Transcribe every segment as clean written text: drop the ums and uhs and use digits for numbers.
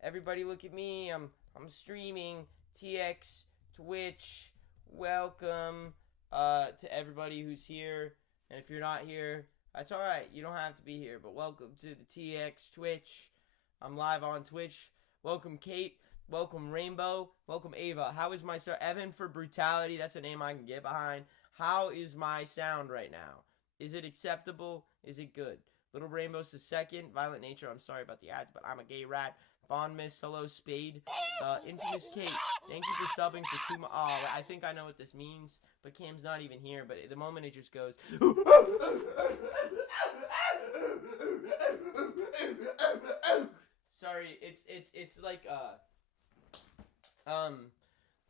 Everybody look at me. I'm streaming. TX Twitch. Welcome to everybody who's here. And if you're not here, that's alright. You don't have to be here. But welcome to the TX Twitch. I'm live on Twitch. Welcome Kate. Welcome Rainbow. Welcome Ava. How is my sound? Evan for Brutality. That's a name I can get behind. How is my sound right now? Is it acceptable? Is it good? Little Rainbow says second. Violent Nature. I'm sorry about the ads, but I'm a gay rat. Fond Miss. Hello Spade. Infamous Kate. Thank you for subbing for 2 months. Oh, I think I know what this means, but Cam's not even here. But at the moment it just goes. Sorry, it's like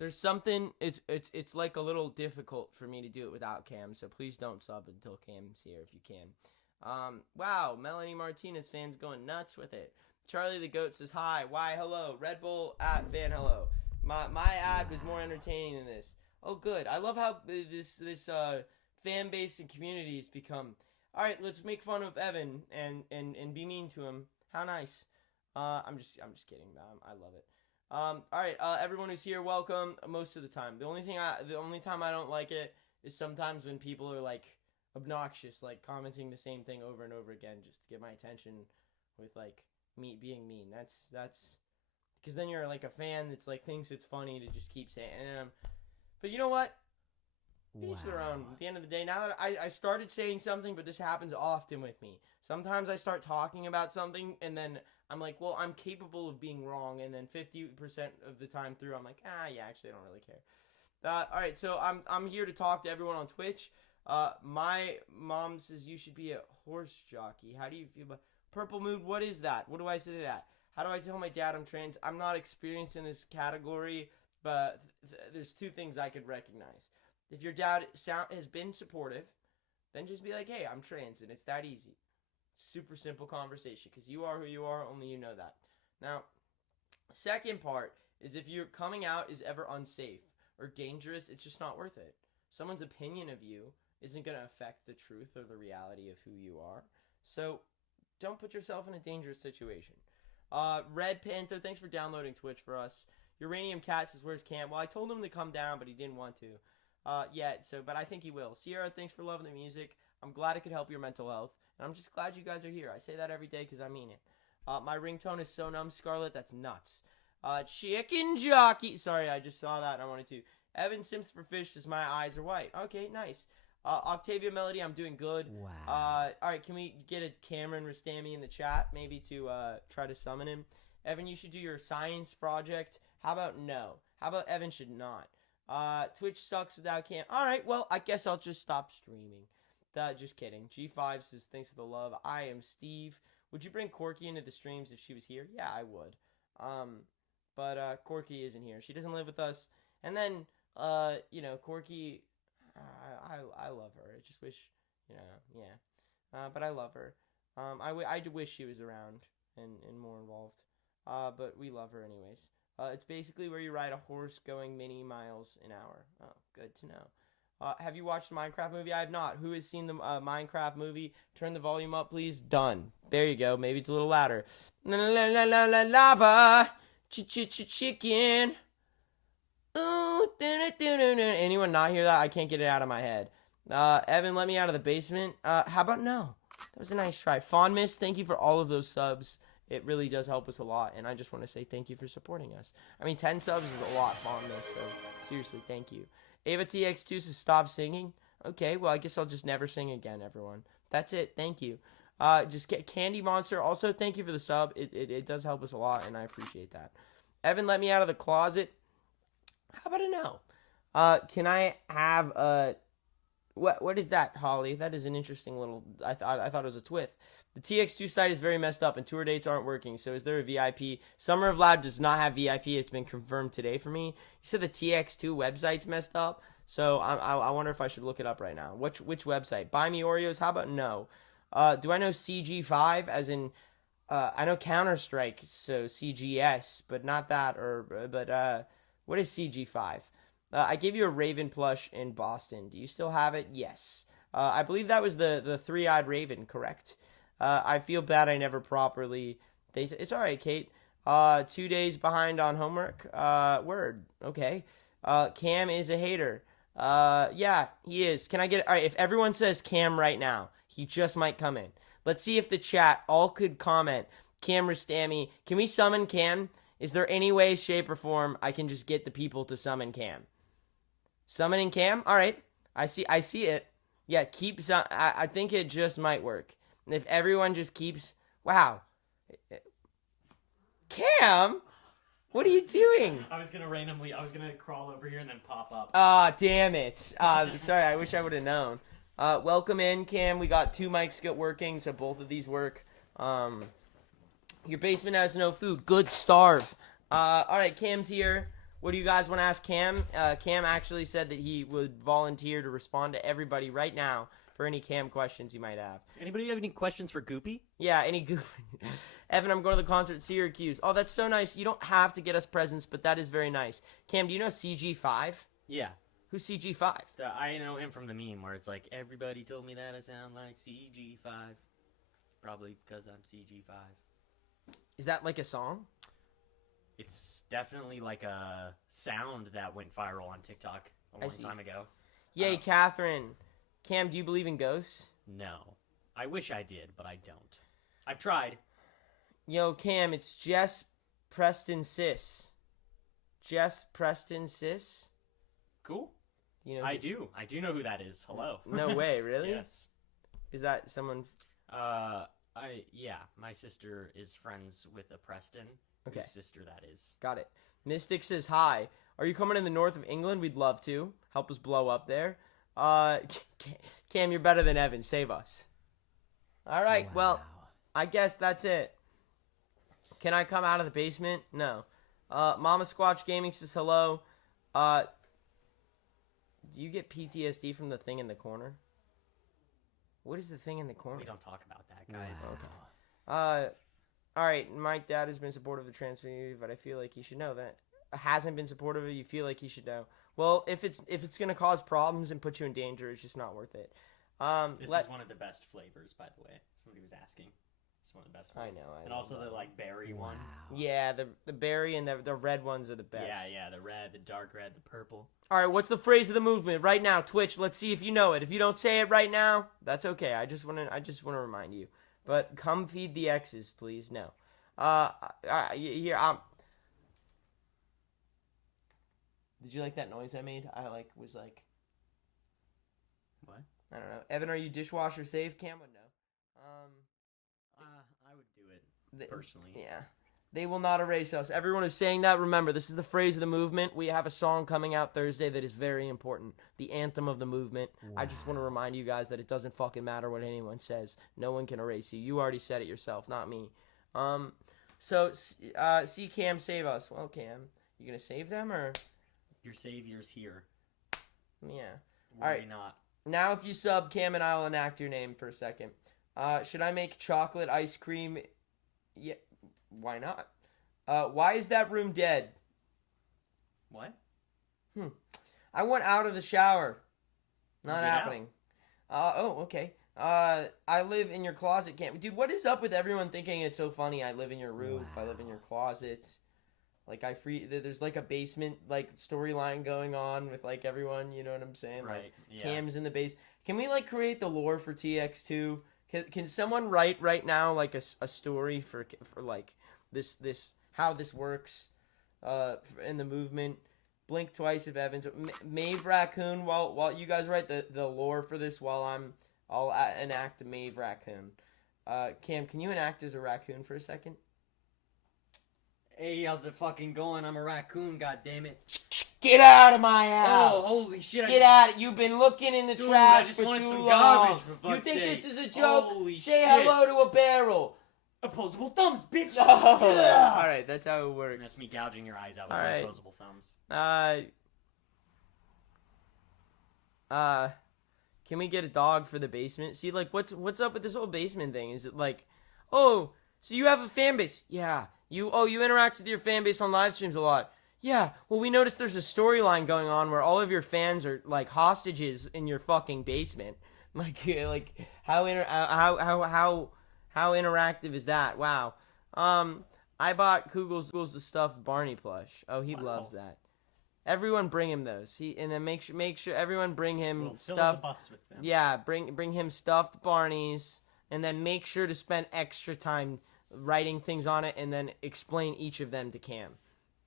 there's something, it's like a little difficult for me to do it without Cam, so please don't sub until Cam's here if you can. Wow, Melanie Martinez fans going nuts with it. Charlie the Goat says hi. Why hello. Red Bull fan hello. My ad was more entertaining than this. Oh good. I love how this fan base and community has become. All right, let's make fun of Evan and be mean to him. How nice. I'm just kidding. I love it. All right, everyone who's here, welcome. Most of the time, the only time I don't like it is sometimes when people are like obnoxious, like commenting the same thing over and over again just to get my attention with like me being mean. That's because then you're like a fan that's like thinks it's funny to just keep saying. But you know what? Each their own. At the end of the day, now that I started saying something, but this happens often with me. Sometimes I start talking about something and then I'm like, well, I'm capable of being wrong, and then 50% of the time through, I'm like, yeah, actually, I don't really care. All right, so I'm here to talk to everyone on Twitch. My mom says you should be a horse jockey. How do you feel about Purple Mood? What is that? What do I say to that? How do I tell my dad I'm trans? I'm not experienced in this category, but there's 2 things I could recognize. If your dad has been supportive, then just be like, hey, I'm trans, and it's that easy. Super simple conversation, because you are who you are, only you know that. Now, second part is if your coming out is ever unsafe or dangerous, it's just not worth it. Someone's opinion of you isn't going to affect the truth or the reality of who you are. So don't put yourself in a dangerous situation. Red Panther, thanks for downloading Twitch for us. Uranium Cat says, where's Cam? Well, I told him to come down, but he didn't want to. But I think he will. Sierra, thanks for loving the music. I'm glad it could help your mental health. And I'm just glad you guys are here. I say that every day because I mean it. My ringtone is so numb, Scarlet. That's nuts. Chicken Jockey. Sorry, I just saw that and I wanted to. Evan Sims for Fish says my eyes are white. Okay, nice. Octavia Melody, I'm doing good. Wow. All right, can we get a Cameron Rastami in the chat maybe to try to summon him? Evan, you should do your science project. How about no? How about Evan should not? Twitch sucks without Cam. All right, well, I guess I'll just stop streaming. Just kidding. G5 says, thanks for the love. I am Steve. Would you bring Corky into the streams if she was here? Yeah, I would. But Corky isn't here. She doesn't live with us. And then, Corky, I love her. I just wish, yeah. But I love her. I wish she was around and more involved. But we love her anyways. It's basically where you ride a horse going many miles an hour. Oh, good to know. Have you watched the Minecraft movie? I have not. Who has seen the Minecraft movie? Turn the volume up, please. Done. There you go. Maybe it's a little louder. La la la la la lava. Chicken. Ooh. Anyone not hear that? I can't get it out of my head. Evan, let me out of the basement. How about no? That was a nice try. Fond Miss, thank you for all of those subs. It really does help us a lot, and I just want to say thank you for supporting us. I mean, 10 subs is a lot, Fond Miss, so seriously, thank you. Ava TX2 says stop singing. Okay, well, I guess I'll just never sing again, everyone. That's it. Thank you. Just get Candy Monster. Also, thank you for the sub. It does help us a lot, and I appreciate that. Evan, let me out of the closet. How about a no? Can I have a... What is that, Holly? That is an interesting little... I thought it was a twith. The TX2 site is very messed up, and tour dates aren't working, so is there a VIP? Summer of Loud does not have VIP. It's been confirmed today for me. You said the TX2 website's messed up, so I wonder if I should look it up right now. Which website? Buy Me Oreos? How about no? Do I know CG5, as in... I know Counter-Strike, so CGS, but not that, what is CG5? I gave you a Raven plush in Boston. Do you still have it? Yes. I believe that was the three-eyed Raven, correct? I feel bad I never properly... It's alright, Kate. 2 days behind on homework. Word. Okay. Cam is a hater. Yeah, he is. Can I get... All right, if everyone says Cam right now, he just might come in. Let's see if the chat all could comment. Cam Rastami. Can we summon Cam? Is there any way, shape, or form I can just get the people to summon Cam? Summoning Cam? All right. I see it. Yeah, I think it just might work. If everyone just keeps... Wow. Cam? What are you doing? I was gonna crawl over here and then pop up. Ah, damn it. Sorry, I wish I would have known. Welcome in, Cam. We got 2 mics working, so both of these work. Your basement has no food. Good, starve. All right, Cam's here. What do you guys want to ask Cam? Cam actually said that he would volunteer to respond to everybody right now for any Cam questions you might have. Anybody have any questions for Goopy? Yeah, any Goopy. Evan, I'm going to the concert in Syracuse. Oh, that's so nice. You don't have to get us presents, but that is very nice. Cam, do you know CG5? Yeah. Who's CG5? I know him from the meme where it's like, everybody told me that I sound like CG5. Probably because I'm CG5. Is that like a song? It's definitely like a sound that went viral on TikTok a long time ago. Yay, Catherine. Cam, do you believe in ghosts? No. I wish I did, but I don't. I've tried. Yo, Cam, it's Jess Preston Sis. Jess Preston Sis? Cool. You know, I do know who that is. Hello. No way, really? Yes. Is that someone? Yeah, my sister is friends with a Preston. Okay. Whose sister that is. Got it. Mystic says hi. Are you coming in the north of England? We'd love to. Help us blow up there. Cam, you're better than Evan. Save us. All right. Wow. Well, I guess that's it. Can I come out of the basement? No. Mama Squatch Gaming says hello. Do you get PTSD from the thing in the corner? What is the thing in the corner? We don't talk about that, guys. Wow. Okay. All right. My dad has been supportive of the trans community, but I feel like he should know that. Hasn't been supportive of it. You feel like he should know. Well, if it's gonna cause problems and put you in danger, it's just not worth it. This is one of the best flavors, by the way. Somebody was asking. It's one of the best ones. I know. And also the like berry one. Yeah, the berry and the red ones are the best. Yeah, the red, the dark red, the purple. All right, what's the phrase of the movement right now? Twitch, let's see if you know it. If you don't say it right now, that's okay. I just want to remind you. But come feed the X's, please. No. Did you like that noise I made? I was like. What? I don't know. Evan, are you dishwasher safe? Cam would know. I would do it personally. Yeah. They will not erase us. Everyone who's saying that, remember, this is the phrase of the movement. We have a song coming out Thursday that is very important. The anthem of the movement. Wow. I just want to remind you guys that it doesn't fucking matter what anyone says. No one can erase you. You already said it yourself, not me. So, see Cam save us. Well, Cam, you gonna save them or? Your savior's here. Yeah. All right. Not. Now, if you sub, Cam and I will enact your name for a second. Should I make chocolate ice cream? Yeah. Why not? Why is that room dead? What? I went out of the shower. Not happening. Okay. I live in your closet, Cam. Dude, what is up with everyone thinking it's so funny? I live in your roof. Wow. I live in your closet. Like there's like a basement like storyline going on with like everyone. You know what I'm saying? Right. Like, yeah. Cam's in the base. Can we like create the lore for TX2? Can someone write right now like a story for like this how this works in the movement? Blink twice if Evans. Maeve Raccoon. While you guys write the lore for this, I'll enact Maeve Raccoon. Cam, can you enact as a raccoon for a second? Hey, how's it fucking going? I'm a raccoon, goddammit. Get out of my house! Oh, holy shit. Get out! You've been looking in the trash for too long. You think this is a joke? Holy Say shit. hello to a barrel. Opposable thumbs, bitch! Oh. Yeah. Alright, that's how it works. That's me gouging your eyes out with my opposable thumbs. Can we get a dog for the basement? See, like, what's up with this whole basement thing? Is it like, oh, so you have a fan base? Yeah. You interact with your fan base on live streams a lot. Yeah. Well, we noticed there's a storyline going on where all of your fans are like hostages in your fucking basement. Like how interactive is that? Wow. I bought Kugels the stuffed Barney plush. Oh, he Wow. loves that. Everyone bring him those. And then make sure everyone bring him We'll fill stuffed. the bus with them. Yeah, bring him stuffed Barneys, and then make sure to spend extra time writing things on it, and then explain each of them to Cam.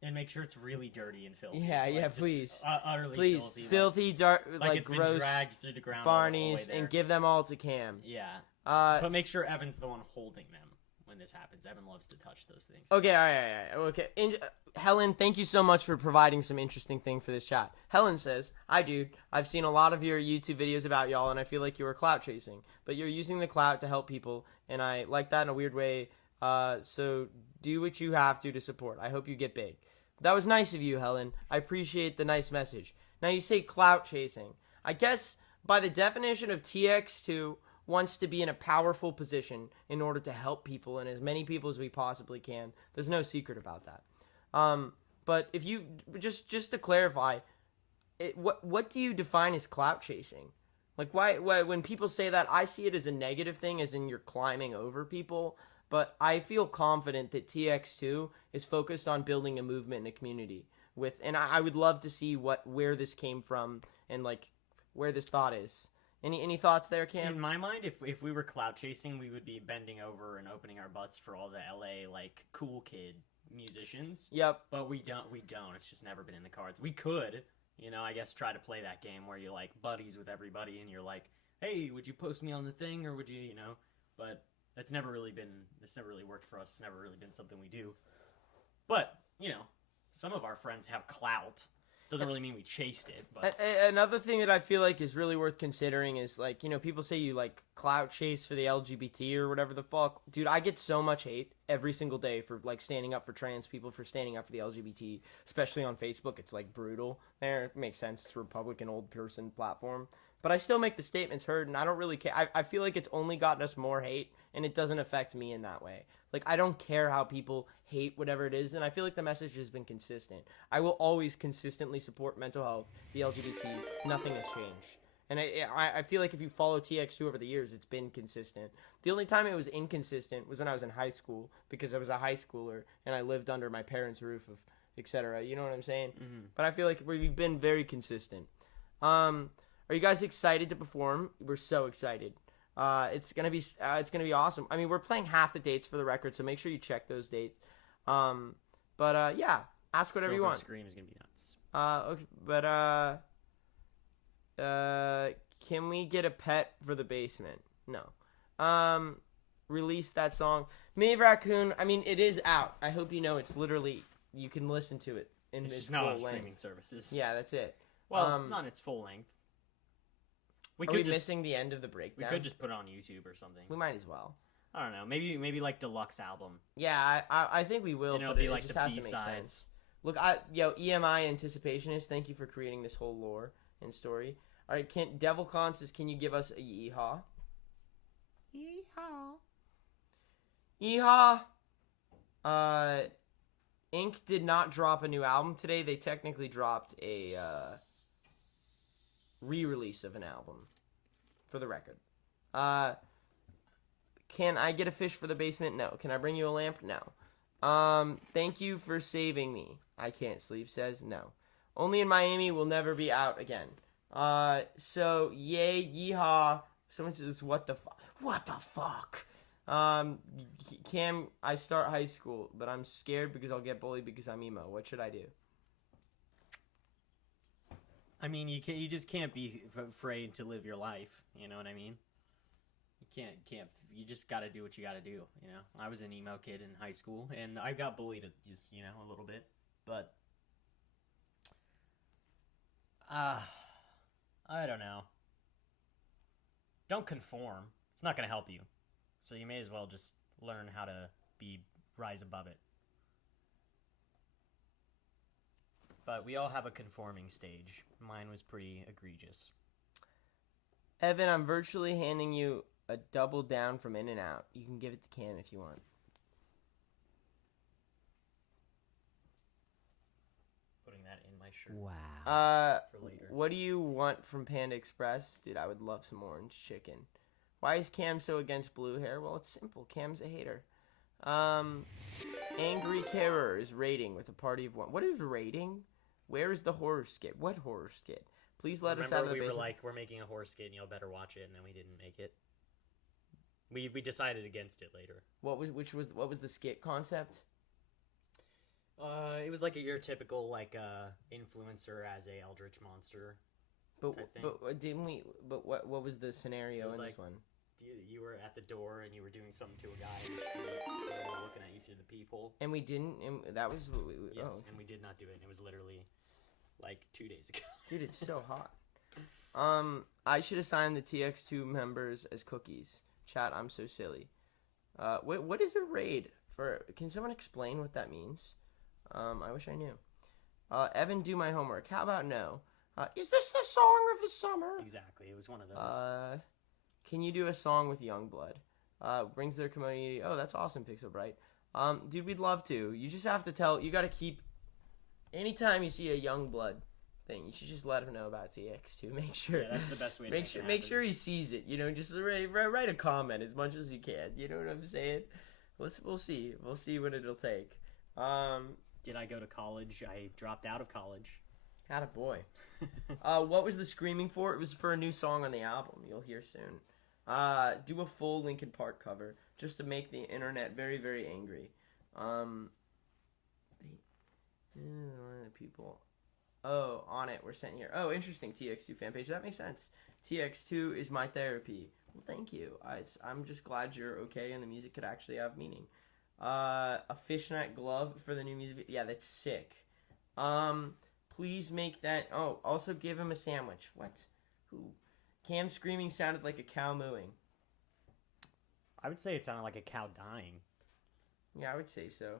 And make sure it's really dirty and filthy. Yeah, just please. Utterly Please, filthy. filthy, dark, like it's been gross dragged through the ground all the way Barneys, there. and give them all to Cam. Yeah. But make sure Evan's the one holding them when this happens. Evan loves to touch those things. Okay, all right. Okay. Helen, thank you so much for providing some interesting thing for this chat. Helen says, "Hi, dude. I've seen a lot of your YouTube videos about y'all, and I feel like you were clout chasing. But you're using the clout to help people, and I like that in a weird way. So do what you have to support. I hope you get big." That was nice of you, Helen. I appreciate the nice message. Now you say clout chasing. I guess by the definition of TX2 wants to be in a powerful position in order to help people and as many people as we possibly can. There's no secret about that. But if you just to clarify, what do you define as clout chasing? Like why when people say that, I see it as a negative thing, as in you're climbing over people. But I feel confident that TX2 is focused on building a movement and a community and I would love to see where this came from and like where this thought is. Any thoughts there, Cam? In my mind, if we were clout chasing, we would be bending over and opening our butts for all the LA like cool kid musicians. Yep. But we don't. It's just never been in the cards. We could, I guess try to play that game where you're like buddies with everybody and you're like, hey, would you post me on the thing or would you, but it's never really worked for us. It's never really been something we do. But, some of our friends have clout. Doesn't really mean we chased it. But another thing that I feel like is really worth considering is like, people say you like clout chase for the LGBT or whatever the fuck. Dude, I get so much hate every single day for like standing up for trans people, for standing up for the LGBT, especially on Facebook. It's like brutal there. It makes sense. It's a Republican old person platform. But I still make the statements heard, and I don't really care. I feel like it's only gotten us more hate, and it doesn't affect me in that way. Like, I don't care how people hate whatever it is, and I feel like the message has been consistent. I will always consistently support mental health, the LGBT. Nothing has changed. And I feel like if you follow TX2 over the years, it's been consistent. The only time it was inconsistent was when I was in high school, because I was a high schooler, and I lived under my parents' roof, etc. You know what I'm saying? Mm-hmm. But I feel like we've been very consistent. Are you guys excited to perform? We're so excited. It's gonna be awesome. I mean, we're playing half the dates for the record, so make sure you check those dates. Yeah, ask whatever you want. Scream is gonna be nuts. Okay, but can we get a pet for the basement? No. Release that song, Maeve Raccoon. I mean, it is out. I hope you know it's literally you can listen to it in its just not full on length. streaming services. Yeah, that's it. Well, not in its full length. Are we missing the end of the breakdown? We could just put it on YouTube or something. We might as well. I don't know. Maybe like deluxe album. Yeah, I think we will. It'll be like it just the has to make B-sides. sense. Look, EMI Anticipationist, thank you for creating this whole lore and story. All right, Devil Con says, can you give us a yeehaw? Yeehaw. Yeehaw. Ink did not drop a new album today. They technically dropped a re-release of an album, for the record. Can I get a fish for the basement? No. Can I bring you a lamp? No. Thank you for saving me. I can't sleep says no. Only in Miami will never be out again. So yay, yeehaw. Someone says, what the fuck? What the fuck? Cam, I start high school, but I'm scared because I'll get bullied because I'm emo. What should I do? I mean, you just can't be afraid to live your life. You know what I mean? You can't. You just got to do what you got to do. I was an emo kid in high school, and I got bullied, just a little bit, but I don't know. Don't conform. It's not going to help you. So you may as well just learn how to rise above it. But we all have a conforming stage. Mine was pretty egregious. Evan, I'm virtually handing you a double down from In-N-Out. You can give it to Cam if you want. Putting that in my shirt. Wow. For later. What do you want from Panda Express? Dude, I would love some orange chicken. Why is Cam so against blue hair? Well, it's simple. Cam's a hater. Angry Carer is raiding with a party of one. What is raiding? Where is the horror skit? What horror skit? Please let us out of the basement. We were like, we're making a horror skit and y'all better watch it, and then we didn't make it. We decided against it later. What was the skit concept? It was like your typical like influencer as a eldritch monster. But didn't we? But what was the scenario in like, this one? You were at the door and you were doing something to a guy and they were looking at you through the peephole. And we didn't. And that was yes, okay. and we did not do it. And it was literally like 2 days ago. Dude, it's so hot. I should assign the TX2 members as cookies. Chat, I'm so silly. What is a raid for? Can someone explain what that means? I wish I knew. Evan, do my homework. How about no? Is this the song of the summer? Exactly, it was one of those. Can you do a song with Youngblood? Brings their community. Oh, that's awesome, Pixel Bright. Dude, we'd love to. You just have to tell. You got to keep. Anytime you see a Youngblood thing, you should just let him know about TX2. Make sure. Yeah, that's the best way. To make sure he sees it. You know, just write a comment as much as you can. You know what I'm saying? We'll see. We'll see what it'll take. Did I go to college? I dropped out of college. Had a boy. What was the screaming for? It was for a new song on the album. You'll hear soon. Do a full Linkin Park cover just to make the internet very, very angry. People. Oh, on it. We're sent here. Oh, interesting. TX2 fan page. That makes sense. TX2 is my therapy. Well, thank you. I'm just glad you're okay and the music could actually have meaning. A fishnet glove for the new music video. Yeah, that's sick. Please make that. Oh, also give him a sandwich. What? Who? Cam screaming sounded like a cow mooing. I would say it sounded like a cow dying. Yeah, I would say so.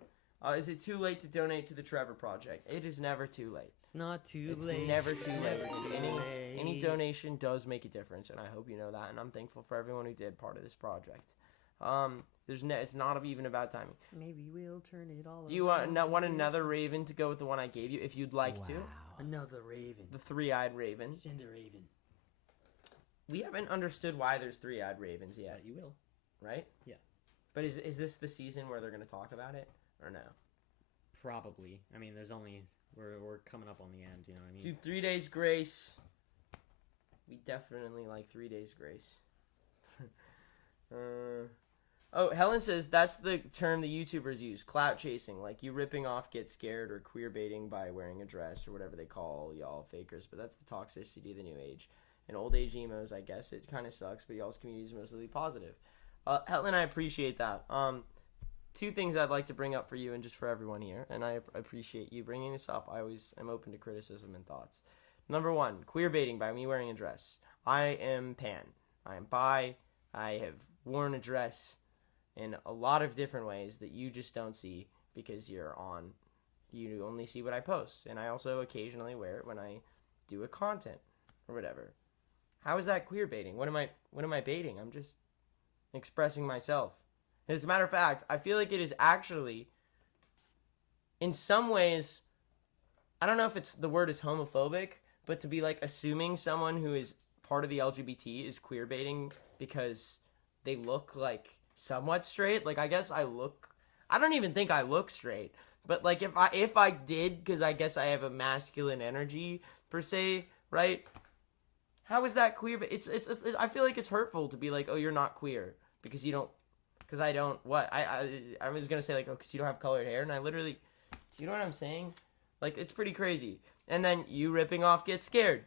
Is it too late to donate to the Trevor Project? It is never too late. It's not too late. It's never too late. Any donation does make a difference, and I hope you know that. And I'm thankful for everyone who did part of this project. It's not even about timing. Maybe we'll turn it all. Do you want another raven to go with the one I gave you, if you'd like to? Another raven. The three-eyed raven. Send a raven. We haven't understood why there's three-eyed ravens yet. You will, right? Yeah. But is this the season where they're going to talk about it, or no? Probably. I mean, there's only we're coming up on the end. You know what I mean? Dude, 3 days grace. We definitely like 3 days grace. Oh, Helen says that's the term the YouTubers use, clout chasing, like you ripping off Get Scared or queer baiting by wearing a dress or whatever they call y'all fakers, but that's the toxicity of the new age. And old age emos, I guess it kind of sucks, but y'all's community is mostly positive. Helen, I appreciate that. Two things I'd like to bring up for you and just for everyone here, and I appreciate you bringing this up. I always am open to criticism and thoughts. Number one, queer baiting by me wearing a dress. I am pan. I am bi. I have worn a dress in a lot of different ways that you just don't see because you only see what I post. And I also occasionally wear it when I do a content or whatever. How is that queer baiting? What am I baiting? I'm just expressing myself. As a matter of fact, I feel like it is actually, in some ways, I don't know if the word is homophobic, but to be like assuming someone who is part of the LGBT is queer baiting because they look like somewhat straight. Like, I guess I don't even think I look straight, but like if I did, because I guess I have a masculine energy per se, right? How is that queer? But it's I feel like it's hurtful to be like, oh, you're not queer because you don't. Because I don't, what? I was going to say, like, oh, because you don't have colored hair. And I literally, do you know what I'm saying? Like, it's pretty crazy. And then you ripping off Get Scared.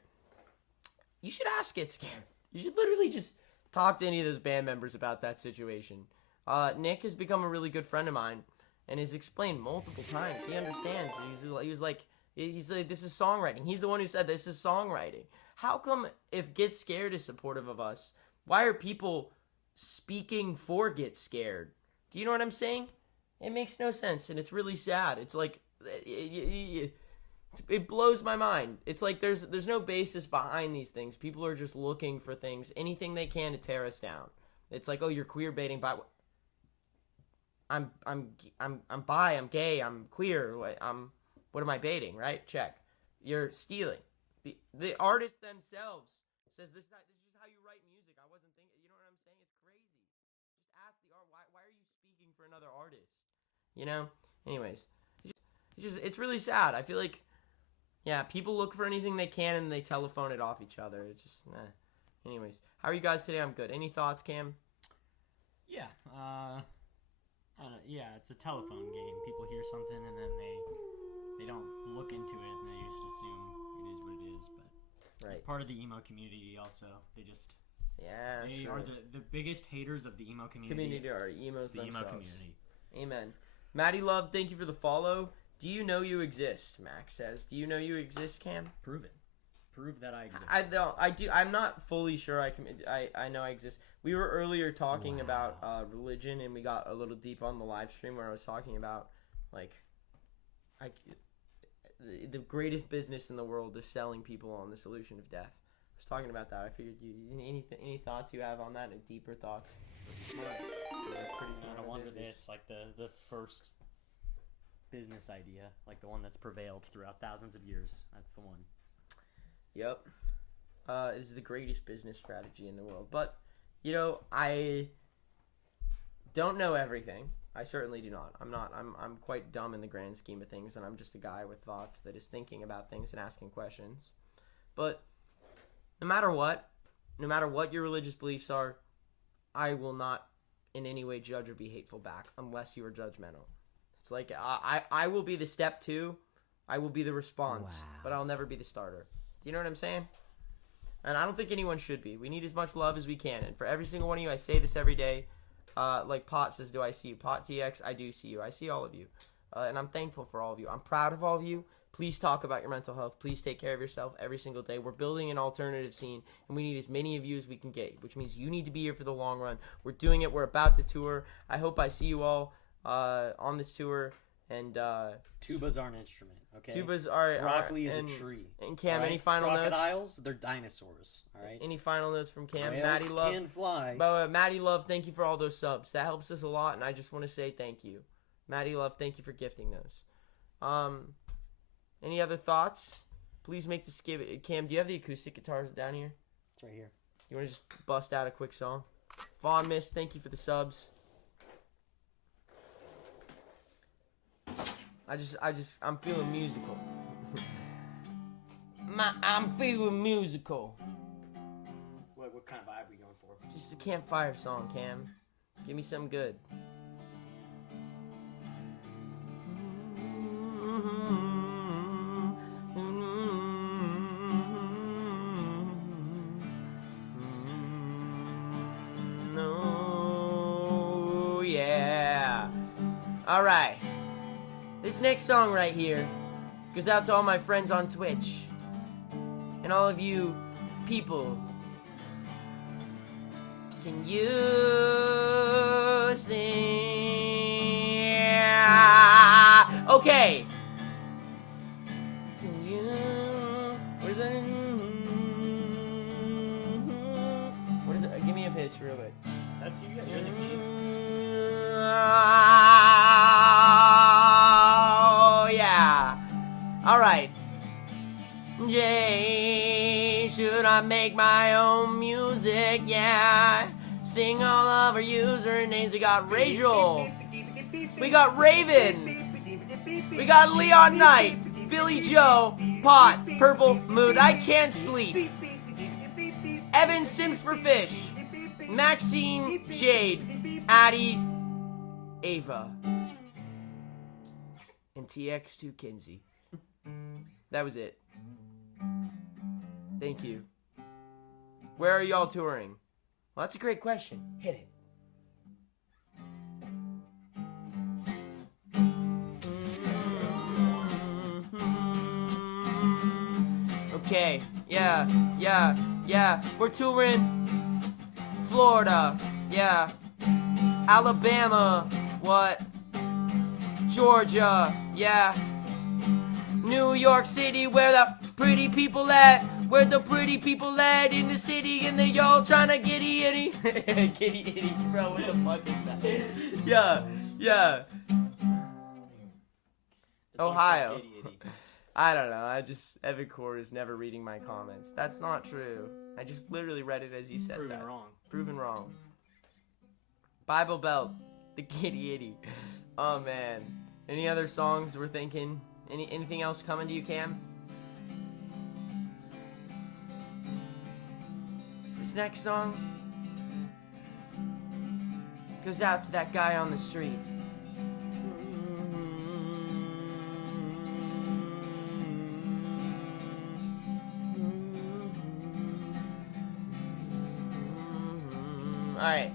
You should ask Get Scared. You should literally just talk to any of those band members about that situation. Nick has become a really good friend of mine and has explained multiple times. He understands. He's like, this is songwriting. He's the one who said this is songwriting. How come if Get Scared is supportive of us, why are people speaking for Get Scared? Do you know what I'm saying? It makes no sense, and it's really sad. It's like it blows my mind. It's like there's no basis behind these things. People are just looking for things, anything they can to tear us down. It's like, oh, you're queer baiting, but I'm bi, I'm gay, I'm queer. What am I baiting? Right? Check. You're stealing. The artists themselves says this is just how you write music. I wasn't thinking. You know what I'm saying? It's crazy. Just ask the art. Why are you speaking for another artist? You know, Anyways, it's really sad. I feel like, yeah, people look for anything they can and they telephone it off each other. It's just, Anyways, how are you guys today? I'm good. Any thoughts, Cam? Yeah. Yeah, it's a telephone game. People hear something and then they don't look into it and they just assume it is what it is. But it's part of the emo community also. They are the biggest haters of the emo community. Are emos the themselves. Emo community. Amen. Maddie Love, thank you for the follow. Do you know you exist? Max says. Do you know you exist, Cam? Prove it. Prove that I exist. I don't. I do. I'm not fully sure. I know I exist. We were earlier talking about religion, and we got a little deep on the live stream where I was talking about the greatest business in the world is selling people on the solution of death. I was talking about that. I figured any thoughts you have on that? Any deeper thoughts? It's pretty smart. No wonder that it's like the first business idea, like the one that's prevailed throughout thousands of years. That's the one. Yep. It is the greatest business strategy in the world. But, I don't know everything. I certainly do not. I'm quite dumb in the grand scheme of things, and I'm just a guy with thoughts that is thinking about things and asking questions. But no matter what your religious beliefs are, I will not in any way judge or be hateful back unless you are judgmental. It's like I will be the step two. I will be the response, but I'll never be the starter. Do you know what I'm saying? And I don't think anyone should be. We need as much love as we can. And for every single one of you, I say this every day. Like Pot says, do I see you? Pot TX, I do see you. I see all of you. And I'm thankful for all of you. I'm proud of all of you. Please talk about your mental health. Please take care of yourself every single day. We're building an alternative scene, and we need as many of you as we can get, which means you need to be here for the long run. We're doing it. We're about to tour. I hope I see you all on this tour. And tubas are an instrument, okay? Tubas are broccoli is a tree. And Cam, right? any final Crocodiles, notes? they're dinosaurs. All right. Any final notes from Cam? Whales Maddie Love can fly. Maddie Love, thank you for all those subs. That helps us a lot, and I just want to say thank you. Maddie Love, thank you for gifting those. Any other thoughts? Please make the skip. Cam, do you have the acoustic guitars down here? It's right here. You want to just bust out a quick song? Vaughn Miss, thank you for the subs. I'm feeling musical. I'm feeling musical. What kind of vibe are we going for? Just a campfire song, Cam. Give me something good. No, yeah. All right. This next song right here goes out to all my friends on Twitch and all of you people. Can you sing? Okay. Can you? What is that? What is it? Give me a pitch real quick. That's you. You're the key. Yeah. All right. Jay, should I make my own music? Yeah. Sing all of our usernames. We got Rachel. We got Raven. We got Leon Knight. Billy Joe. Pot. Purple Mood. I Can't Sleep. Evan Sims for Fish. Maxine Jade. Addie. Ava. And TX2 Kinsey. That was it. Thank you. Where are y'all touring? Well, that's a great question. Hit it. Okay. Yeah. We're touring Florida. Yeah. Alabama. What? Georgia. Yeah. New York City, where the pretty people at? Where the pretty people at in the city, and they all trying to giddy itty. Giddy itty, bro, what the fuck is that? Yeah. Ohio. I don't know, Evan Core is never reading my comments. That's not true. I just literally read it as you said that. Proven wrong. Bible Belt, the giddy itty. Oh, man. Any other songs we're thinking? Anything else coming to you, Cam? This next song goes out to that guy on the street. Alright.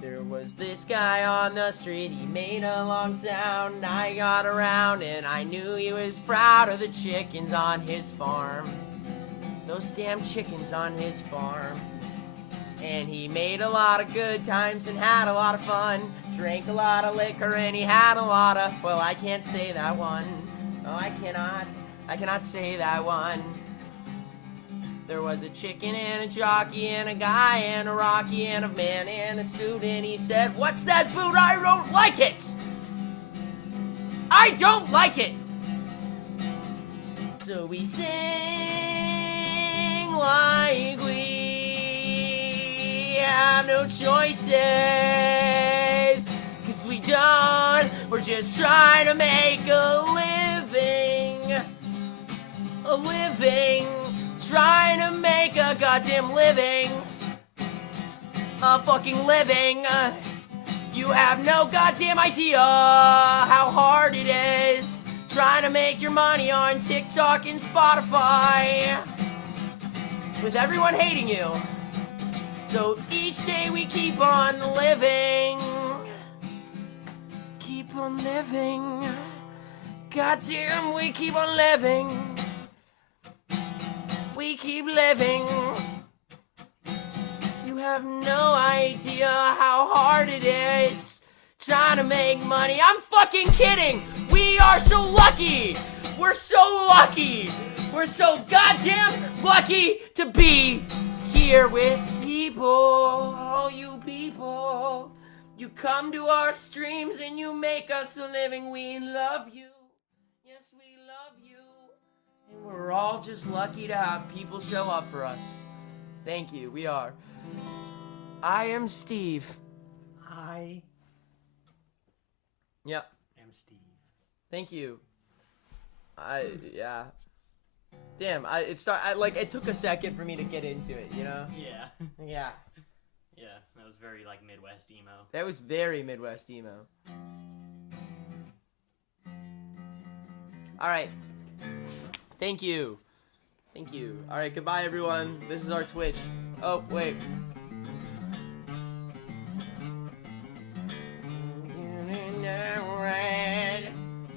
There was this guy on the street, he made a long sound, and I got around and I knew he was proud of the chickens on his farm. Those damn chickens on his farm. And he made a lot of good times and had a lot of fun. Drank a lot of liquor and he had a lot of, well, I can't say that one. Oh, I cannot say that one. There was a chicken and a jockey and a guy and a Rocky and a man in a suit, and he said, "What's that boot? I don't like it! I don't like it!" So we sing like we have no choices, 'cause we don't, we're just trying to make a living, trying to make a goddamn living, a fucking living. You have no goddamn idea how hard it is trying to make your money on TikTok and Spotify with everyone hating you. So each day we keep on living, goddamn, we keep on living. We keep living. You have no idea how hard it is trying to make money. I'm fucking kidding. We are so lucky. We're so lucky. We're so goddamn lucky to be here with people. All you people. You come to our streams and you make us a living. We love you. Yes, we love you. And we're all just lucky to have people show up for us. Thank you, we are. I am Steve. I Yep. am Steve. Thank you. Yeah. Damn, it took a second for me to get into it, you know? Yeah. Yeah. Yeah, that was very, like, Midwest emo. That was very Midwest emo. Alright. Thank you. Thank you. Alright, goodbye everyone. This is our Twitch. Oh, wait.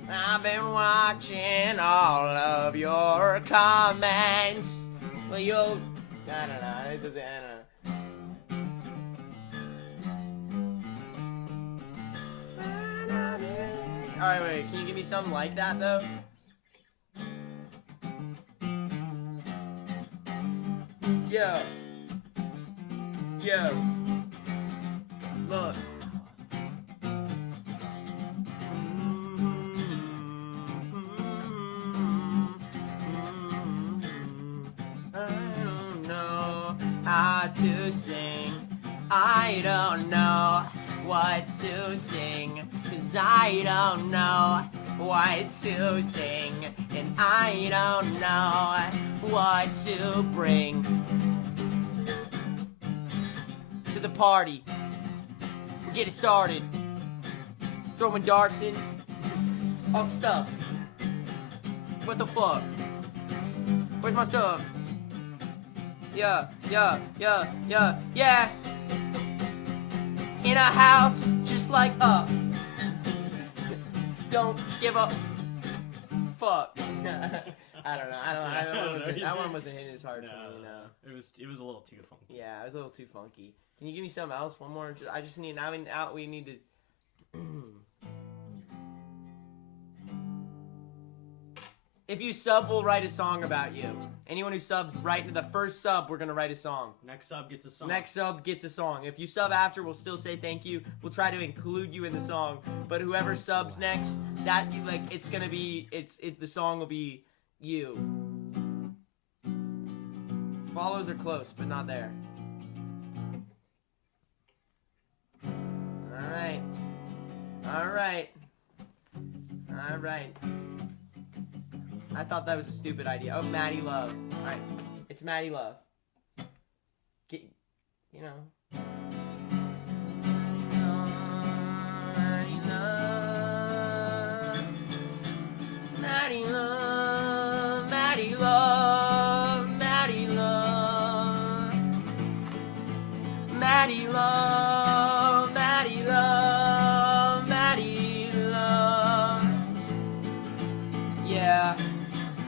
I've been watching all of your comments. Well, I don't know. It doesn't, I don't know. Alright, wait. Can you give me something like that, though? Yo. Yo. Look. I don't know how to sing. I don't know what to sing. 'Cause I don't know what to sing. And I don't know what to bring to the party. We'll get it started. Throwing darts in. All stuff. What the fuck? Where's my stuff? Yeah. In a house just like up. Don't give up. Fuck. I don't know. That one wasn't hitting as hard for me, no. It was a little too funky. Yeah, it was a little too funky. Can you give me something else? One more? I just need, we need to... If you sub, we'll write a song about you. Anyone who subs, right to the first sub, we're gonna write a song. Next sub gets a song. Next sub gets a song. If you sub after, we'll still say thank you. We'll try to include you in the song. But whoever subs next, it's gonna be, the song will be you. Follows are close, but not there. Alright. Alright. I thought that was a stupid idea. Oh, Maddie Love. Alright. It's Maddie Love. You know. Maddie Love. Maddie Love. Maddie Love. Maddie Love. Maddie Love. Maddie Love. Maddie Love. Yeah.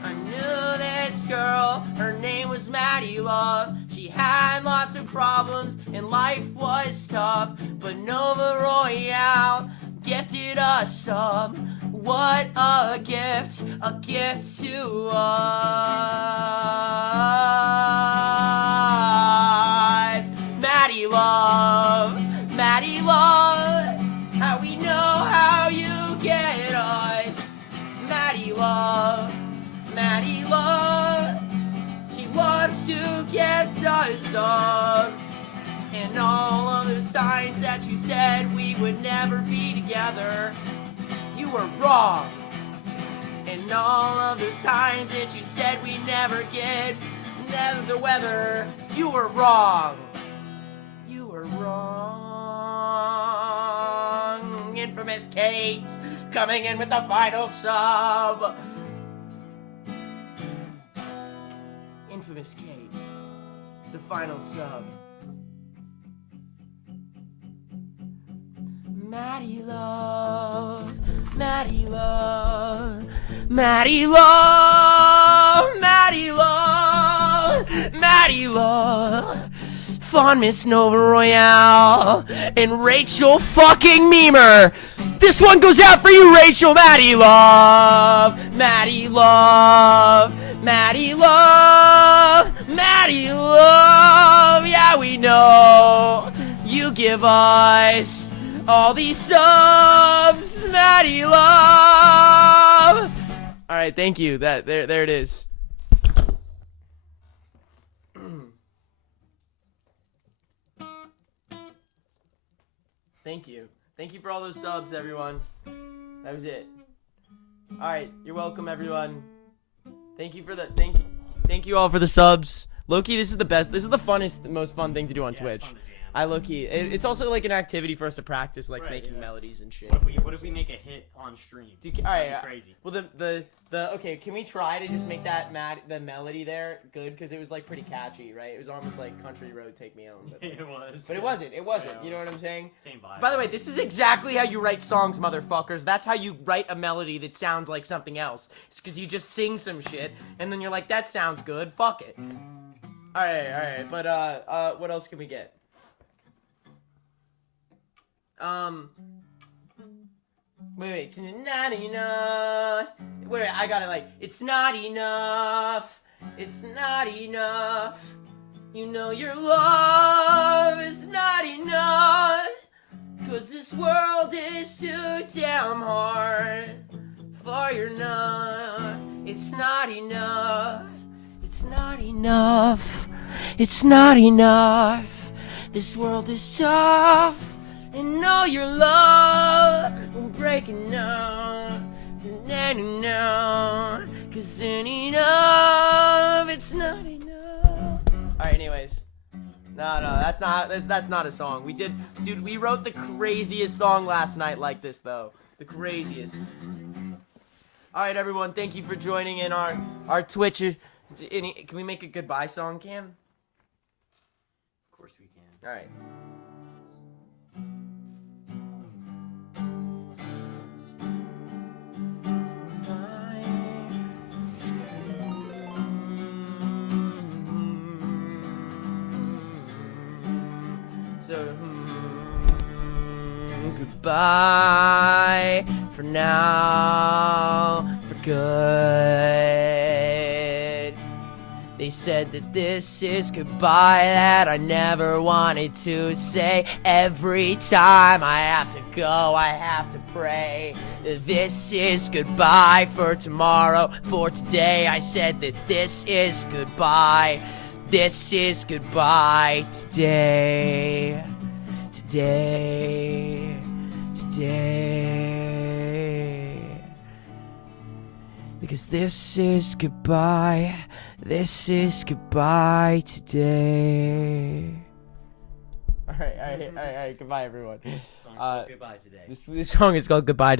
I knew this girl. Her name was Maddie Love. She had lots of problems and life was tough, but Nova Royale gifted us some. What a gift to us. Maddie Love, Maddie Love, how we know how you get us. Maddie Love, Maddie Love, she loves to gift us subs. And all of those times that you said we would never be together, you were wrong. And all of those times that you said we never get never the weather, you were wrong. You were wrong. Infamous Kate coming in with the final sub. Infamous Kate, the final sub. Maddie Love, Maddie Love, Maddie Love, Maddie Love, Maddie Love, Fond Miss Nova Royale, and Rachel fucking Memer. This one goes out for you, Rachel. Maddie Love, Maddie Love, Maddie Love, Maddie Love. Yeah, we know you give us all these subs, Maddie Love. All right, thank you. There it is. Thank you. Thank you for all those subs, everyone. That was it. All right, you're welcome, everyone. Thank you you all for the subs. Loki, this is the best. This is the funnest, most fun thing to do on Twitch. I low-key, it's also like an activity for us to practice, like making melodies and shit. What if we make a hit on stream? Dude, all right, crazy. Well, okay, can we try to just make that the melody there good? Because it was like pretty catchy, right? It was almost like Country Road, Take Me Home. But, It was. But it wasn't. It wasn't. Yeah. You know what I'm saying? Same vibe. By the way, this is exactly how you write songs, motherfuckers. That's how you write a melody that sounds like something else. It's because you just sing some shit, and then you're like, that sounds good. Fuck it. All right. But what else can we get? Wait, not enough. Wait, I got it. Like, it's not enough. It's not enough. You know your love is not enough. 'Cause this world is too damn hard for your love. It's not enough. It's not enough. It's not enough. This world is tough. And know your love will break enough. Cause it ain't enough. It's not enough. Alright, anyways. No, that's not a song. We wrote the craziest song last night like this, though. The craziest. Alright, everyone, thank you for joining in our Twitch. Can we make a goodbye song, Cam? Of course we can. Alright. So, goodbye for now, for good. They said that this is goodbye that I never wanted to say. Every time I have to go, I have to pray. This is goodbye for tomorrow, for today. I said that this is goodbye. This is goodbye today. Today. Today. Because this is goodbye. This is goodbye today. All right. Goodbye, everyone. Goodbye today. This song is called Goodbye.